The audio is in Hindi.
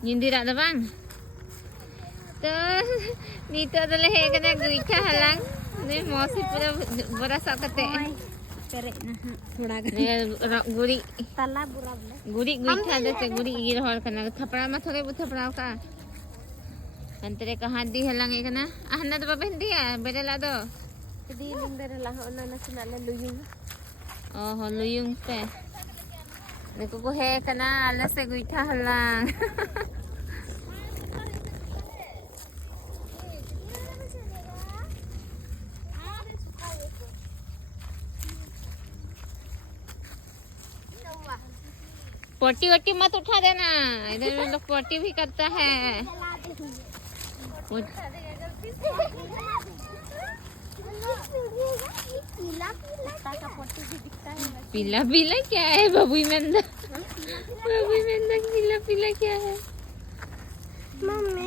Nyindir ada bang. Tuh, nito adalah hega na guita halang. Ni mosi pura berasa kate. करे ना थोड़ा गुड़ी तला बुरा बोले गुड़ी गुइठा देते गुड़ी गिर हर कना थपड़ा में थोड़े bu थपड़ा का अंतरे का हादी हलांग एक ना ahna तो बाबे दिया बेरे ला दो di lingdar lah ona nasional luyung oh luyung pe देखो को है कना आला से गुइठा हलांग पोटी वोटी मत उठा देना इधर लोग पोटी भी करता है पीला पीला क्या है बबुई मंदा पीला पीला क्या है मम्मी